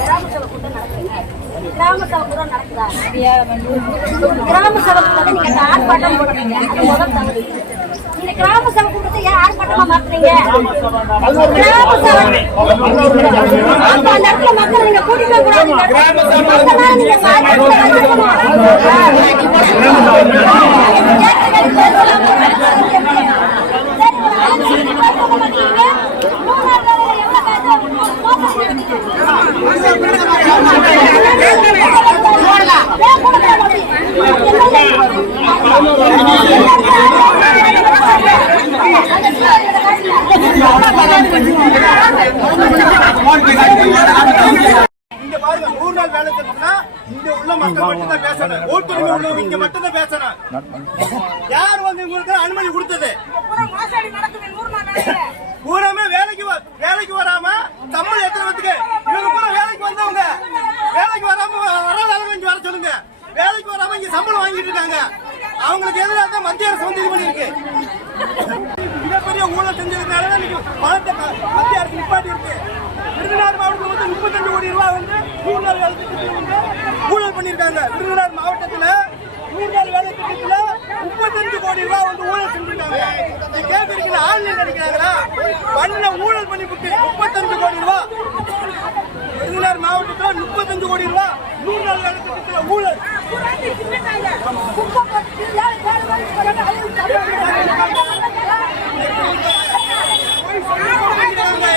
கிராம சபை கூட்டம் நடக்குதுங்க. கிராம சபை கூட்டம் நடக்குதா? கிராம சபை கூட்டத்தை நீங்க இந்த ஆர்ப்பாட்டம் போடுறீங்க. அது முதல் தவறு. இந்த கிராம சபை கூட்டத்தை ஏன் ஆர்ப்பாட்டமா மாத்துறீங்க? கிராம சபை அந்த இடத்துல மக்கள் நீங்க கூட்டிட்டு போக கூடாது. மக்களால நீங்க சாதிச்சு இங்க பாருங்க நூறு நாள் வேலை திட்டம்னா இங்க உள்ள மக்கள் மட்டும் தான் பேசணும். ஓட்டுரிமை உள்ளவங்க இங்க மட்டும் தான் பேசணும். யார் வந்து உங்களுக்கு அனுமதி கொடுத்தது? பூராமே வேலைக்கு வ- வேலைக்கு வராம சம்பளம் எத்தனை இவங்க பூரா வேலைக்கு வந்தவங்க. வேலைக்கு வராம வராத அளவு இங்க வர சொல்லுங்க. வேலைக்கு வராம இங்க சம்பளம் வாங்கிட்டு இருக்காங்க. அவங்களுக்கு எதிராக தான் மத்திய அரசு வந்து இது பண்ணிருக்கு மிகப்பெரிய ஊழல் செஞ்சதுனால தான் இன்னைக்கு பணத்தை மத்திய அரசு நிப்பாட்டி இருக்கு விருதுநகர் மாவட்டத்தில் வந்து முப்பத்தஞ்சு கோடி ரூபாய் வந்து நூறு நாள் வேலை பண்ணியிருக்காங்க. விருதுநகர் மாவட்டத்தில் நூறு நாள் வேலை திட்டத்தில் முப்பத்தஞ்சு கோடி ரூபாய் வந்து ஊழல் செஞ்சிருக்காங்க. நீ கேட்டிருக்கீங்க ஆன்லைன் அடிக்கிறாங்களா பண்ண ஊழல் பண்ணிவிட்டு முப்பத்தஞ்சு கோடி ரூபாய். விருதுநகர் மாவட்டத்தில் முப்பத்தஞ்சு கோடி ரூபாய். நூறு நாள் வேலை திட்டத்தில் ஊழல்.